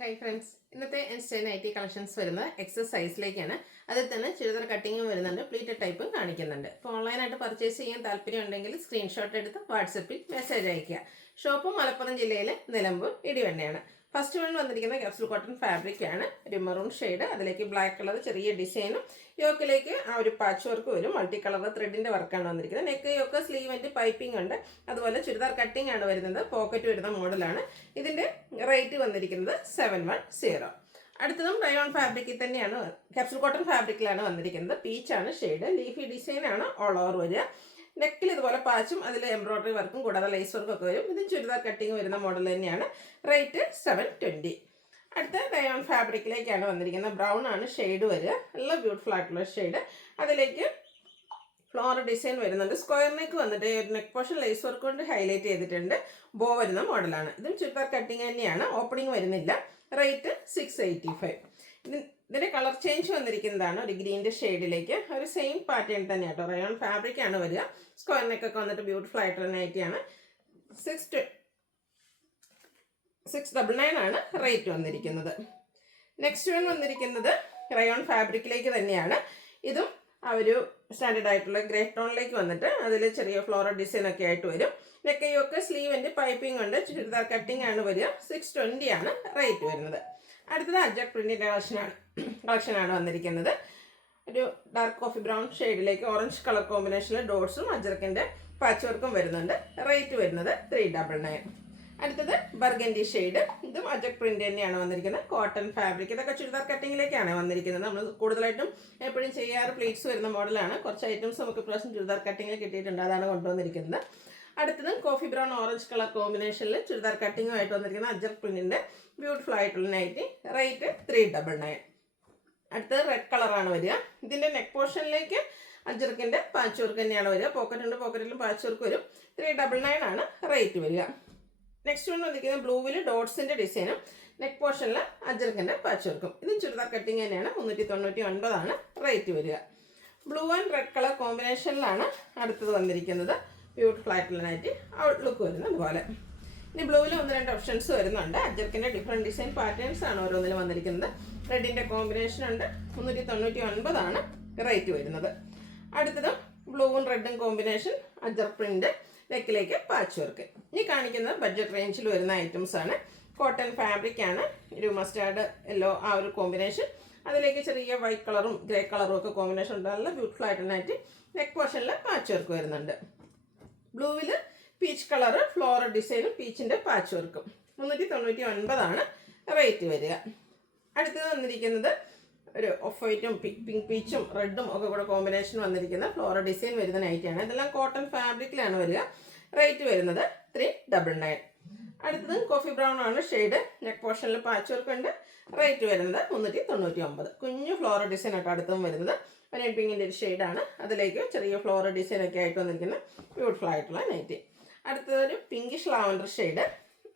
Hi friends, ഇന്നത്തെ ഇൻസ്റ്റൈൻ IT collections വരുന്നത് excess സൈസിലേക്കാണ്. അതിൽ തന്നെ ചുരിദാർ കട്ടിങ്ങും വരുന്നുണ്ട്, പ്ലീറ്റഡ് ടൈപ്പും കാണിക്കുന്നുണ്ട്. ഇപ്പോൾ ഓൺലൈനായിട്ട് പർച്ചേസ് ചെയ്യാൻ താല്പര്യം ഉണ്ടെങ്കിൽ സ്ക്രീൻഷോട്ട് എടുത്ത് വാട്സപ്പിൽ മെസ്സേജ് അയയ്ക്കുക. ഷോപ്പ് മലപ്പുറം ജില്ലയിലെ നിലമ്പൂർ ഇടിവണ്ണയാണ്. ഫസ്റ്റ് വൺ വന്നിരിക്കുന്ന ക്യാപ്സൂൾ കോട്ടൺ ഫാബ്രിക് ആണ്, ഒരു മെറൂൺ ഷെയ്ഡ്, അതിലേക്ക് ബ്ലാക്ക് കളർ ചെറിയ ഡിസൈനും യോക്കിലേക്ക് ആ ഒരു പാച്ച് വർക്ക് വരും. മൾട്ടി കളർ ത്രെഡിന്റെ വർക്കാണ് വന്നിരിക്കുന്നത്. Neck yoke sleeve and piping ഉണ്ട്. അതുപോലെ ചുരിദാർ കട്ടിംഗ് ആണ് വരുന്നത്, പോക്കറ്റ് വരുന്ന മോഡലാണ്. ഇതിന്റെ റേറ്റ് വന്നിരിക്കുന്നത് 710. അടുത്തതും റയോൺ ഫാബ്രിക്കിൽ തന്നെയാണ്, ക്യാപ്സൂൾ കോട്ടൺ ഫാബ്രിക്കിലാണ് വന്നിരിക്കുന്നത്. പീച്ചാണ് ഷെയ്ഡ്, ലീഫി ഡിസൈൻ ആണ് ഓൾ ഓവർ വരിക. നെക്കിൽ ഇതുപോലെ പാച്ചും അതിൽ എംബ്രോയിഡറി വർക്കും കൂടാതെ ലേസ് വർക്കും ഒക്കെ വരും. ഇതും ചുരിദാർ കട്ടിങ് വരുന്ന മോഡൽ തന്നെയാണ്. റേറ്റ് 720. അടുത്ത റയോൺ ഫാബ്രിക്കിലേക്കാണ് വന്നിരിക്കുന്നത്. ബ്രൗൺ ആണ് ഷെയ്ഡ് വരിക, നല്ല ബ്യൂട്ടിഫുൾ ആയിട്ടുള്ള ഷെയ്ഡ്. അതിലേക്ക് ഫ്ലോറൽ ഡിസൈൻ വരുന്നുണ്ട്. സ്ക്വയർ നെക്ക് വന്നിട്ട് നെക്ക് പോർഷൻ ലേസ് വർക്ക് കൊണ്ട് ഹൈലൈറ്റ് ചെയ്തിട്ടുണ്ട്. ബോ വരുന്ന മോഡലാണ്. ഇതും ചുരിദാർ കട്ടിങ് തന്നെയാണ്, ഓപ്പണിംഗ് വരുന്നില്ല. റേറ്റ് 685. ഇതിന്റെ കളർ ചേഞ്ച് വന്നിരിക്കുന്നതാണ് ഒരു ഗ്രീൻ്റെ ഷെയ്ഡിലേക്ക്. ഒരു സെയിം പാറ്റേൺ തന്നെ കേട്ടോ, റയോൺ ഫാബ്രിക് ആണ് വരിക. സ്ക്വയർ നെക്കൊക്കെ വന്നിട്ട് ബ്യൂട്ടിഫുൾ ആയിട്ടുള്ള നൈറ്റിയാണ്. 699 ആണ് റേറ്റ് വന്നിരിക്കുന്നത്. നെക്സ്റ്റ് വൺ വന്നിരിക്കുന്നത് റയോൺ ഫാബ്രിക്കിലേക്ക് തന്നെയാണ്. ഇതും ആ ഒരു സ്റ്റാൻഡേർഡ് ആയിട്ടുള്ള ഗ്രേ ടോണിലേക്ക് വന്നിട്ട് അതിൽ ചെറിയ ഫ്ലോറൽ ഡിസൈൻ ഒക്കെ ആയിട്ട് വരും. നെക്കയൊക്കെ സ്ലീവിൻ്റെ പൈപ്പിംഗ് ഉണ്ട്. ചുരിദാർ കട്ടിംഗ് ആണ് വരിക. 620 ആണ് റേറ്റ് വരുന്നത്. അടുത്തത് അജക് പ്രിന്റിൻ്റെ കളക്ഷനാണ് വന്നിരിക്കുന്നത്. ഒരു ഡാർക്ക് കോഫി ബ്രൗൺ ഷെയ്ഡിലേക്ക് ഓറഞ്ച് കളർ കോമ്പിനേഷനിൽ ഡോട്ട്സും അജർക്കിൻ്റെ പാച്ച് വർക്കും വരുന്നുണ്ട്. റേറ്റ് വരുന്നത് 399. അടുത്തത് ബർഗൻഡി ഷെയ്ഡ്, ഇതും അജക് പ്രിന്റ് തന്നെയാണ് വന്നിരിക്കുന്നത്. കോട്ടൺ ഫാബ്രിക്, ഇതൊക്കെ ചുരിദാർ കട്ടിങ്ങിലേക്കാണ് വന്നിരിക്കുന്നത്. നമ്മൾ കൂടുതലായിട്ടും എപ്പോഴും ചെയ്യാറ് പ്ലീറ്റ്സ് വരുന്ന മോഡലാണ്. കുറച്ച് ഐറ്റംസ് നമുക്ക് ഇപ്രാവശ്യം ചുരിദാർ കട്ടിങ്ങിൽ കിട്ടിയിട്ടുണ്ട്, അതാണ് കൊണ്ടുവന്നിരിക്കുന്നത്. അടുത്തത് കോഫി ബ്രൗൺ ഓറഞ്ച് കളർ കോമ്പിനേഷനിൽ ചുരിദാർ കട്ടിങ്ങുമായിട്ട് വന്നിരിക്കുന്ന അജക് പ്രിന്റിന്റെ ബ്യൂട്ടിഫുൾ ആയിട്ടുള്ള നൈറ്റി. റേറ്റ് 399. അടുത്തത് റെഡ് കളറാണ് വരിക. ഇതിന്റെ നെക്ക് പോർഷനിലേക്ക് അജർക്കിന്റെ പാച്ച് വർക്ക് തന്നെയാണ് വരിക. പോക്കറ്റ് ഉണ്ട്, പോക്കറ്റിലും പാച്ച് വർക്ക് വരും. 399 ആണ് റേറ്റ് വരിക. നെക്സ്റ്റ് വൺ വന്നിരിക്കുന്നത് ബ്ലൂവിൽ ഡോട്ട്സിന്റെ ഡിസൈനും നെക്ക് പോർഷനിൽ അജർക്കിന്റെ പാച്ച് വർക്കും. ഇതും ചുരിദാർ കട്ടിങ് തന്നെയാണ്. 399 ആണ് റേറ്റ് വരിക. ബ്ലൂ ആൻഡ് റെഡ് കളർ കോമ്പിനേഷനിലാണ് അടുത്തത് വന്നിരിക്കുന്നത്. ബ്യൂട്ടിഫുൾ ആയിട്ടുള്ള നൈറ്റ് ഔട്ട്ലുക്ക് വരുന്നത് അതുപോലെ. ഇനി ബ്ലൂവിൽ 1-2 ഓപ്ഷൻസ് വരുന്നുണ്ട്. അജർക്കിന്റെ ഡിഫറെൻറ്റ് ഡിസൈൻ പാറ്റേൺസ് ആണ് ഓരോന്നിലും വന്നിരിക്കുന്നത്. റെഡിന്റെ കോമ്പിനേഷൻ ഉണ്ട്. 399 ആണ് റേറ്റ് വരുന്നത്. അടുത്തതും ബ്ലൂവും റെഡും കോമ്പിനേഷൻ അജർ പ്രിന്റ്, നെക്കിലേക്ക് പാച്ച് വർക്ക്. ഇനി കാണിക്കുന്നത് ബഡ്ജറ്റ് റേഞ്ചിൽ വരുന്ന ഐറ്റംസ് ആണ്. കോട്ടൺ ഫാബ്രിക് ആണ്, ഒരു മസ്റ്റാർഡ് യെല്ലോ ആ ഒരു കോമ്പിനേഷൻ. അതിലേക്ക് ചെറിയ വൈറ്റ് കളറും ഗ്രേ കളറും ഒക്കെ കോമ്പിനേഷൻ ഉണ്ട്. നല്ല ബ്യൂട്ടിഫുൾ ആയിട്ടുള്ളതായിട്ട് നെക്ക് പോർഷനിൽ പാച്ച് വർക്ക് വരുന്നുണ്ട്. ബ്ലൂവിൽ പീച്ച് കളറ് ഫ്ലോറൽ ഡിസൈനും പീച്ചിൻ്റെ പാച്ച് വർക്കും. 399 ആണ് റേറ്റ് വരിക. അടുത്തത് വന്നിരിക്കുന്നത് ഒരു ഓഫ് വൈറ്റും പിങ്ക് പീച്ചും റെഡും ഒക്കെ കൂടെ കോമ്പിനേഷൻ വന്നിരിക്കുന്ന ഫ്ലോറൽ ഡിസൈൻ വരുന്ന നൈറ്റാണ്. ഇതെല്ലാം കോട്ടൺ ഫാബ്രിക്കിലാണ് വരിക. റേറ്റ് വരുന്നത് 399. അടുത്തത് കോഫി ബ്രൗൺ ആണ് ഷെയ്ഡ്, നെക്ക് പോർഷനിൽ പാച്ച് വർക്ക് ഉണ്ട്. റേറ്റ് വരുന്നത് 399. കുഞ്ഞു ഫ്ലോറൽ ഡിസൈൻ ആയിട്ട് അടുത്തും വരുന്നത് വനൈറ്റ് പിങ്കിൻ്റെ ഒരു ഷെയ്ഡാണ്. അതിലേക്ക് ചെറിയ ഫ്ലോറൽ ഡിസൈൻ ഒക്കെ ആയിട്ട് വന്നിരിക്കുന്ന ബ്യൂട്ടിഫുൾ ആയിട്ടുള്ള നൈറ്റി. അടുത്തതൊരു പിങ്കിഷ് ലാവൻഡർ ഷെയ്ഡ്,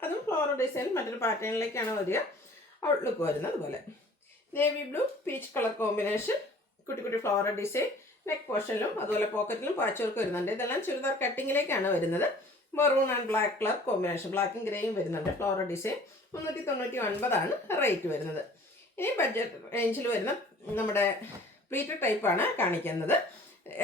അതും ഫ്ലോറൽ ഡിസൈൻ മറ്റൊരു പാറ്റേണിലേക്കാണ് വരിക. ഔട്ട്ലുക്ക് വരുന്നത് അതുപോലെ. Navy blue peach colour combination, കുട്ടി കുട്ടി ഫ്ലോറൽ ഡിസൈൻ, നെക്ക് പോർഷനിലും അതുപോലെ പോക്കറ്റിലും പാച്ച് വർക്ക് വരുന്നുണ്ട്. ഇതെല്ലാം ചുരിദാർ കട്ടിങ്ങിലേക്കാണ് വരുന്നത്. Maroon and black colour combination, ബ്ലാക്കും ഗ്രേയും വരുന്നുണ്ട്. Floral design. 399 ആണ് റേറ്റ് വരുന്നത്. ഇനി ബഡ്ജറ്റ് റേഞ്ചിൽ വരുന്ന നമ്മുടെ പ്ലീറ്റഡ് ടൈപ്പാണ് കാണിക്കുന്നത്.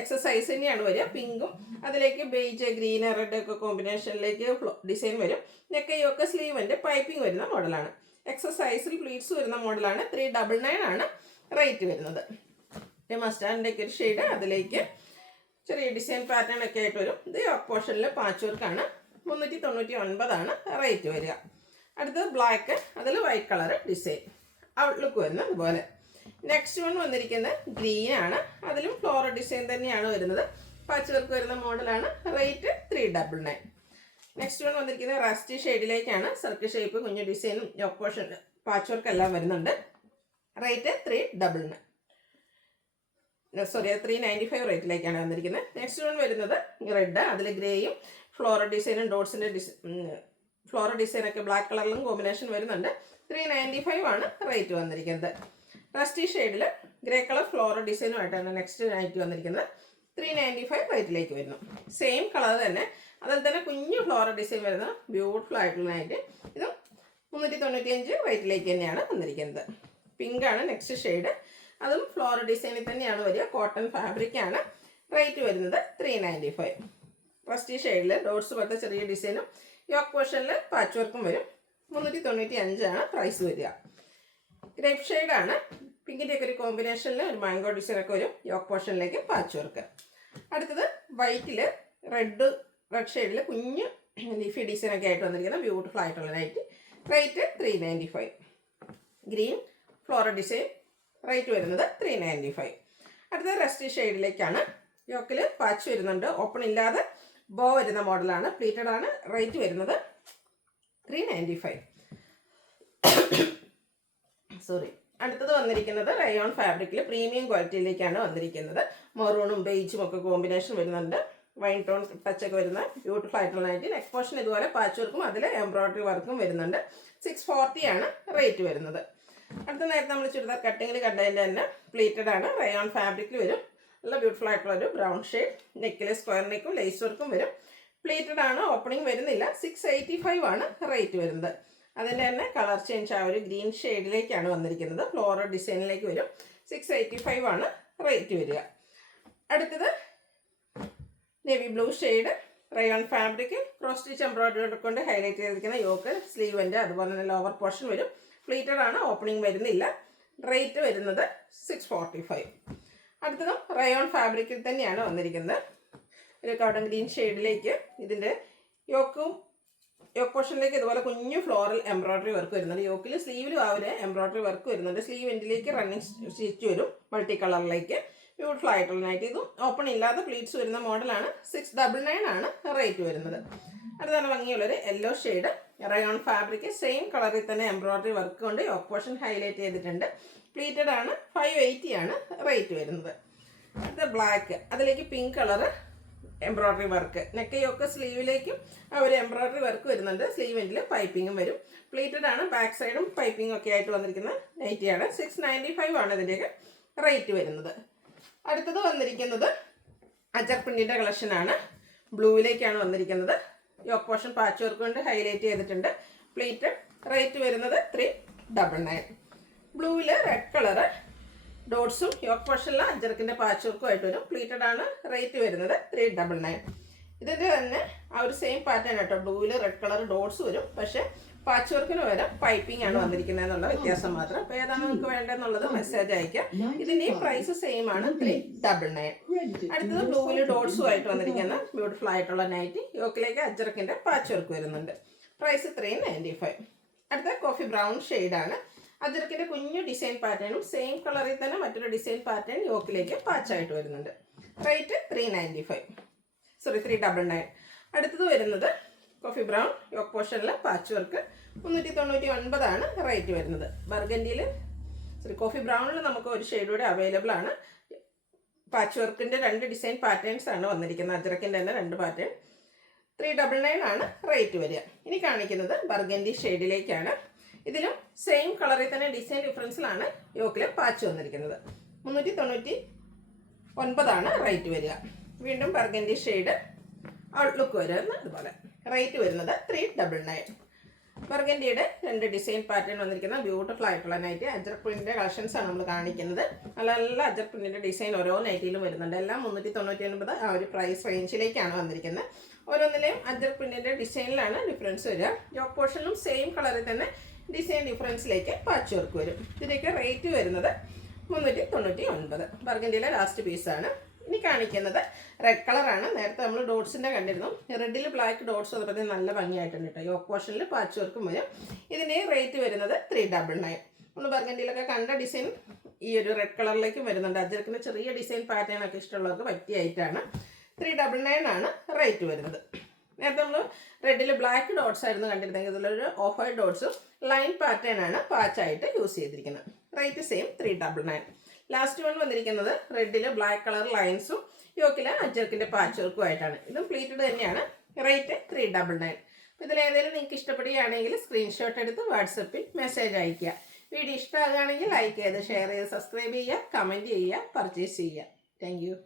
എക്സസൈസ് തന്നെയാണ് വരിക. പിങ്കും അതിലേക്ക് ബേജ് ഗ്രീൻ റെഡ് ഒക്കെ കോമ്പിനേഷനിലേക്ക് ഡിസൈൻ വരും. നെക്കയൊക്കെ സ്ലീവിൻ്റെ പൈപ്പിംഗ് വരുന്ന മോഡലാണ്. എക്സസൈസിൽ പ്ലീറ്റ്സ് വരുന്ന മോഡലാണ്. 399 ആണ് റേറ്റ് വരുന്നത്. മസ്റ്റാർഡിൻ്റെ ഒക്കെ ഒരു ഷെയ്ഡ്, അതിലേക്ക് ചെറിയ ഡിസൈൻ പാറ്റേൺ ഒക്കെ ആയിട്ട് വരും. ഇത് യോക്ക് പോർഷനിൽ പാച്ച് വർക്കാണ്. 399 ആണ് റേറ്റ് വരിക. അടുത്തത് ബ്ലാക്ക്, അതിൽ വൈറ്റ് കളർ ഡിസൈൻ, ഔട്ട്ലുക്ക് വരുന്നത് അതുപോലെ. നെക്സ്റ്റ് വൺ വന്നിരിക്കുന്നത് ഗ്രീൻ ആണ്, അതിലും ഫ്ലോറൽ ഡിസൈൻ തന്നെയാണ് വരുന്നത്. പാച്ച് വർക്ക് വരുന്ന മോഡലാണ്. റേറ്റ് 399. നെക്സ്റ്റ് വൺ വന്നിരിക്കുന്നത് റസ്റ്റി ഷെയ്ഡിലേക്കാണ്. സർക്കിൾ ഷേപ്പ്, കുഞ്ഞു ഡിസൈനും യോക്ക് പോർഷൻ പാച്ച് വർക്ക് എല്ലാം വരുന്നുണ്ട്. റേറ്റ് 395 റേറ്റിലേക്കാണ് വന്നിരിക്കുന്നത്. നെക്സ്റ്റ് വൺ വരുന്നത് റെഡ്, അതിൽ ഗ്രേയും ഫ്ലോറൽ ഡിസൈനും ഡോട്ട്സിൻ്റെ ഫ്ലോറൽ ഡിസൈനൊക്കെ ബ്ലാക്ക് കളറിലും കോമ്പിനേഷൻ വരുന്നുണ്ട്. 395 ആണ് റേറ്റ് വന്നിരിക്കുന്നത്. റസ്റ്റി ഷെയ്ഡിൽ ഗ്രേ കളർ ഫ്ലോറൽ ഡിസൈനുമായിട്ടാണ് നെക്സ്റ്റ് നൈറ്റ് വന്നിരിക്കുന്നത്. 395 റേറ്റിലേക്ക് വരുന്നു. സെയിം കളർ തന്നെ, അതിൽ തന്നെ കുഞ്ഞു ഫ്ലോറൽ ഡിസൈൻ വരുന്ന ബ്യൂട്ടിഫുൾ ആയിട്ടുള്ള നൈറ്റ്. ഇതും 395 റേറ്റിലേക്ക് തന്നെയാണ് വന്നിരിക്കുന്നത്. പിങ്കാണ് നെക്സ്റ്റ് ഷെയ്ഡ്. അതും ഫ്ലോറൽ ഡിസൈനിൽ തന്നെയാണ് വരിക. കോട്ടൺ ഫാബ്രിക്കാണ്. റേറ്റ് വരുന്നത് 395. ഫസ്റ്റ് ഷെയ്ഡിൽ ഡോട്ട്സ് പോലത്തെ ചെറിയ ഡിസൈനും യോക്ക് പോർഷനിൽ പാച്ച് വർക്കും വരും. 395 പ്രൈസ് വരിക. ഗ്രേപ്പ് ഷെയ്ഡാണ്. പിങ്കിൻ്റെ ഒക്കെ ഒരു കോമ്പിനേഷനിൽ ഒരു മാംഗോ ഡിസൈനൊക്കെ വരും. യോക്ക് പോർഷനിലേക്ക് പാച്ച് വർക്ക്. അടുത്തത് വൈറ്റിൽ റെഡ് ഷെയ്ഡിൽ കുഞ്ഞ് ലീഫി ഡിസൈനൊക്കെ ആയിട്ട് വന്നിരിക്കുന്ന ബ്യൂട്ടിഫുൾ ആയിട്ടുള്ള night. Rate 395. Green floral design. Rate വരുന്നത് 395. അടുത്തത് റസ്റ്റ് ഷെയ്ഡിലേക്കാണ്. യോക്കിൽ പാച്ച് വരുന്നുണ്ട്. ഓപ്പൺ ഇല്ലാതെ ബോ വരുന്ന മോഡലാണ്. പ്ലീറ്റഡ് ആണ്. റേറ്റ് വരുന്നത് 395. അടുത്തത് വന്നിരിക്കുന്നത് റയോൺ ഫാബ്രിക്കിൽ പ്രീമിയം ക്വാളിറ്റിയിലേക്കാണ് വന്നിരിക്കുന്നത്. മെറൂണും ബേജും ഒക്കെ കോമ്പിനേഷൻ വരുന്നുണ്ട്. വൈൻ ടോൺ ടച്ചൊക്കെ വരുന്ന ബ്യൂട്ടിഫുൾ ആയിട്ടുള്ള നൈറ്റി. നെക്സ്റ്റ് പോർഷൻ ഇതുപോലെ പാച്ച് വർക്കും അതിൽ എംബ്രോയ്ഡറി വർക്കും വരുന്നുണ്ട്. 640 റേറ്റ് വരുന്നത്. അടുത്ത നേരത്തെ നമ്മൾ ചുരിദാർ കട്ടിങ്ങിൽ കണ്ടതിൻ്റെ തന്നെ പ്ലീറ്റഡ് ആണ്. റയോൺ ഫാബ്രിക്കിൽ വരും. നല്ല ബ്യൂട്ടിഫുൾ ആയിട്ടുള്ള ഒരു ബ്രൗൺ ഷെയ്ഡ്. നെക്കിൽ സ്ക്വയർ നെക്കും ലേസ് വർക്കും വരും. പ്ലീറ്റഡ് ആണ്. ഓപ്പണിംഗ് വരുന്നില്ല. 685 റേറ്റ് വരുന്നത്. അതിൻ്റെ തന്നെ കളർ ചേഞ്ച് ആ ഒരു ഗ്രീൻ ഷെയ്ഡിലേക്കാണ് വന്നിരിക്കുന്നത്. ഫ്ലോറൽ ഡിസൈനിലേക്ക് വരും. 685 റേറ്റ് വരിക. അടുത്തത് navy blue shade. Rayon fabric cross stitch embroidery കൊണ്ട് ഹൈലൈറ്റ് ചെയ്തിരിക്കുന്ന യോക്ക് സ്ലീവിൻ്റെ അതുപോലെ തന്നെ ലോവർ പോർഷൻ വരും. പ്ലീറ്റഡ് ആണ്. ഓപ്പണിംഗ് വരുന്നില്ല. റേറ്റ് വരുന്നത് 645. അടുത്തതും റയോൺ ഫാബ്രിക്കിൽ തന്നെയാണ് വന്നിരിക്കുന്നത്. ഒരു കോട്ടൺ ഗ്രീൻ ഷെയ്ഡിലേക്ക് ഇതിൻ്റെ യോക്ക് പോർഷനിലേക്ക് ഇതുപോലെ കുഞ്ഞു ഫ്ലോറൽ എംബ്രോയിഡറി വർക്ക് വരുന്നുണ്ട്. യോക്കിൽ സ്ലീവിലും ആ ഒരു എംബ്രോയിഡറി വർക്ക് വരുന്നുണ്ട്. സ്ലീവ് എൻഡിലേക്ക് റണ്ണിങ് സ്റ്റിച്ച് വരും മൾട്ടി കളറിലേക്ക്. ബ്യൂട്ടിഫുൾ ആയിട്ടുള്ള നൈറ്റ്. ഇതും ഓപ്പൺ ഇല്ലാതെ പ്ലീറ്റ്സ് വരുന്ന മോഡലാണ്. 699 റേറ്റ് വരുന്നത്. അടുത്ത നല്ല ഭംഗിയുള്ളൊരു yellow shade. Rayon fabric same കളറിൽ തന്നെ എംബ്രോയിഡറി വർക്ക് കൊണ്ട് യോക്ക് പോർഷൻ ഹൈലൈറ്റ് ചെയ്തിട്ടുണ്ട്. പ്ലീറ്റഡ് ആണ്. 580 റേറ്റ് വരുന്നത്. അടുത്ത ബ്ലാക്ക്. അതിലേക്ക് പിങ്ക് കളറ് എംബ്രോയിഡറി വർക്ക്. നെക്കയൊക്കെ സ്ലീവിലേക്കും ആ ഒരു എംബ്രോയിഡറി വർക്ക് വരുന്നുണ്ട്. സ്ലീവ് എൻഡിൽ പൈപ്പിങ്ങും വരും. പ്ലീറ്റഡ് ആണ്. ബാക്ക് സൈഡും പൈപ്പിംഗ് ഒക്കെ ആയിട്ട് വന്നിരിക്കുന്ന നൈറ്റിയാണ്. 695 ഇതിൻ്റെയൊക്കെ റേറ്റ് വരുന്നത്. അടുത്തത് വന്നിരിക്കുന്നത് അജർ പ്രിന്റിൻ്റെ കളക്ഷനാണ്. ബ്ലൂവിലേക്കാണ് വന്നിരിക്കുന്നത്. യോക്ക് പോർഷൻ പാച്ച് വർക്ക് കൊണ്ട് ഹൈലൈറ്റ് ചെയ്തിട്ടുണ്ട്. പ്ലീറ്റഡ്. റേറ്റ് വരുന്നത് 399. ബ്ലൂവിൽ റെഡ് കളറ് ഡോട്ട്സും യോക്ക് പോർഷനിൽ അജർക്കിൻ്റെ പാച്ച് വർക്കും ആയിട്ട് വരും. പ്ലീറ്റഡ് ആണ്. റേറ്റ് വരുന്നത് 399. ഇതിൻ്റെ തന്നെ ആ ഒരു സെയിം പാറ്റേൺ കേട്ടോ. ബ്ലൂവിൽ റെഡ് കളർ ഡോട്ട്സ് വരും. പക്ഷേ പാച്ച് വർക്കിന് പകരം പൈപ്പിംഗ് ആണ് വന്നിരിക്കുന്നത് എന്നുള്ള വ്യത്യാസം മാത്രം. അപ്പോൾ ഏതാണ് നിങ്ങൾക്ക് വേണ്ടതെന്നുള്ളത് മെസ്സേജ് അയക്കാം. ഇതിൻ്റെയും പ്രൈസ് സെയിം ആണ്. 399. അടുത്തത് ബ്ലൂവിൽ ഡോട്ട്സും ആയിട്ട് വന്നിരിക്കുന്ന ബ്യൂട്ടിഫുൾ ആയിട്ടുള്ള നൈറ്റി. യോക്കിലേക്ക് അജർക്കിൻ്റെ പാച്ച് വർക്ക് വരുന്നുണ്ട്. പ്രൈസ് 395. അടുത്ത കോഫി ബ്രൗൺ ഷെയ്ഡാണ്. അജർക്കിൻ്റെ കുഞ്ഞു ഡിസൈൻ പാറ്റേണും സെയിം കളറിൽ തന്നെ മറ്റൊരു ഡിസൈൻ പാറ്റേൺ യോക്കിലേക്ക് പാച്ചായിട്ട് വരുന്നുണ്ട്. റേറ്റ് 399. അടുത്തത് വരുന്നത് കോഫി ബ്രൗൺ യോക്ക് പോർഷനിൽ പാച്ച് വർക്ക്. 399 റേറ്റ് വരുന്നത്. ബർഗൻഡിയിൽ കോഫി ബ്രൗണിൽ നമുക്ക് ഒരു ഷെയ്ഡ് കൂടെ അവൈലബിൾ ആണ്. പാച്ച് വർക്കിൻ്റെ 2 ഡിസൈൻ പാറ്റേൺസ് ആണ് വന്നിരിക്കുന്നത്. അജറക്കിൻ്റെ തന്നെ 2 പാറ്റേൺ. 399 റേറ്റ് വരിക. ഇനി കാണിക്കുന്നത് ബർഗൻഡി ഷെയ്ഡിലേക്കാണ്. ഇതിലും സെയിം കളറിൽ തന്നെ ഡിസൈൻ ഡിഫറൻസിലാണ് യോക്കിൽ പാച്ച് വന്നിരിക്കുന്നത്. 399 റേറ്റ് വരിക. വീണ്ടും ബർഗൻഡി ഷെയ്ഡ് ഔട്ട്ലുക്ക് വരുന്നത് അതുപോലെ. റേറ്റ് വരുന്നത് 399. ബർഗൻഡിയുടെ 2 ഡിസൈൻ പാറ്റേൺ വന്നിരിക്കുന്ന ബ്യൂട്ടിഫുൾ ആയിട്ടുള്ള നൈറ്റി. അജർ പ്രിന്റിൻ്റെ കളക്ഷൻസ് ആണ് നമ്മൾ കാണിക്കുന്നത്. നല്ല നല്ല അജർ പ്രിന്റിൻ്റെ ഡിസൈൻ ഓരോ നൈറ്റിയിലും വരുന്നുണ്ട്. എല്ലാം 399 ആ ഒരു പ്രൈസ് റേഞ്ചിലേക്കാണ് വന്നിരിക്കുന്നത്. ഓരോന്നിലെയും അജർ പ്രിന്റിൻ്റെ ഡിസൈനിലാണ് ഡിഫറൻസ് വരിക. യോക്ക് പോർഷനിലും സെയിം കളറിൽ തന്നെ ഡിസൈൻ ഡിഫറൻസിലേക്ക് പാച്ച് വർക്ക് വരും. ഇതിൻ്റെയൊക്കെ റേറ്റ് വരുന്നത് 399. ബർഗൻഡിയിലെ ലാസ്റ്റ് പീസാണ്. ഇനി കാണിക്കുന്നത് റെഡ് കളറാണ്. നേരത്തെ നമ്മൾ ഡോട്ട്സിൻ്റെ കണ്ടിരുന്നു. റെഡിൽ ബ്ലാക്ക് ഡോട്ട്സ് വന്നപ്പോൾ നല്ല ഭംഗിയായിട്ടുണ്ട് കേട്ടോ. യോക്ക് പോർഷനിൽ പാച്ച് വർക്കും വരും. ഇതിൻ്റെ റേറ്റ് വരുന്നത് 399. നമ്മൾ ബർഗൻഡിയിലൊക്കെ കണ്ട ഡിസൈൻ ഈ ഒരു റെഡ് കളറിലേക്കും വരുന്നുണ്ട്. അജർക്കിൻ്റെ ചെറിയ ഡിസൈൻ പാറ്റേൺ ഒക്കെ ഇഷ്ടമുള്ളവർക്ക് പറ്റിയായിട്ടാണ്. 399 റേറ്റ് വരുന്നത്. നേരത്തെ നമ്മൾ റെഡിൽ ബ്ലാക്ക് ഡോട്ട്സ് ആയിരുന്നു കണ്ടിരുന്നെങ്കിൽ ഇതിലൊരു ഓഫ് വൈറ്റ് ഡോട്ട്സും ലൈൻ പാറ്റേൺ ആണ് പാച്ചായിട്ട് യൂസ് ചെയ്തിരിക്കുന്നത്. Rate same 399. ലാസ്റ്റ് വൺ വന്നിരിക്കുന്നത് റെഡിൽ ബ്ലാക്ക് കളർ ലൈൻസും യോക്കിൽ അജർക്കിൻ്റെ പാച്ച് വർക്കും ആയിട്ടാണ്. ഇതും പ്ലീറ്റഡ് തന്നെയാണ്. റേറ്റ് 399. അപ്പോൾ ഇതിലേതെങ്കിലും നിങ്ങൾക്ക് ഇഷ്ടപ്പെടുകയാണെങ്കിൽ സ്ക്രീൻഷോട്ട് എടുത്ത് വാട്സപ്പിൽ മെസ്സേജ് അയയ്ക്കുക. വീഡിയോ ഇഷ്ടമാകുകയാണെങ്കിൽ ലൈക്ക് ചെയ്ത് ഷെയർ ചെയ്ത് സബ്സ്ക്രൈബ് ചെയ്യുക, കമൻറ്റ് ചെയ്യുക, പർച്ചേസ് ചെയ്യുക. Thank you.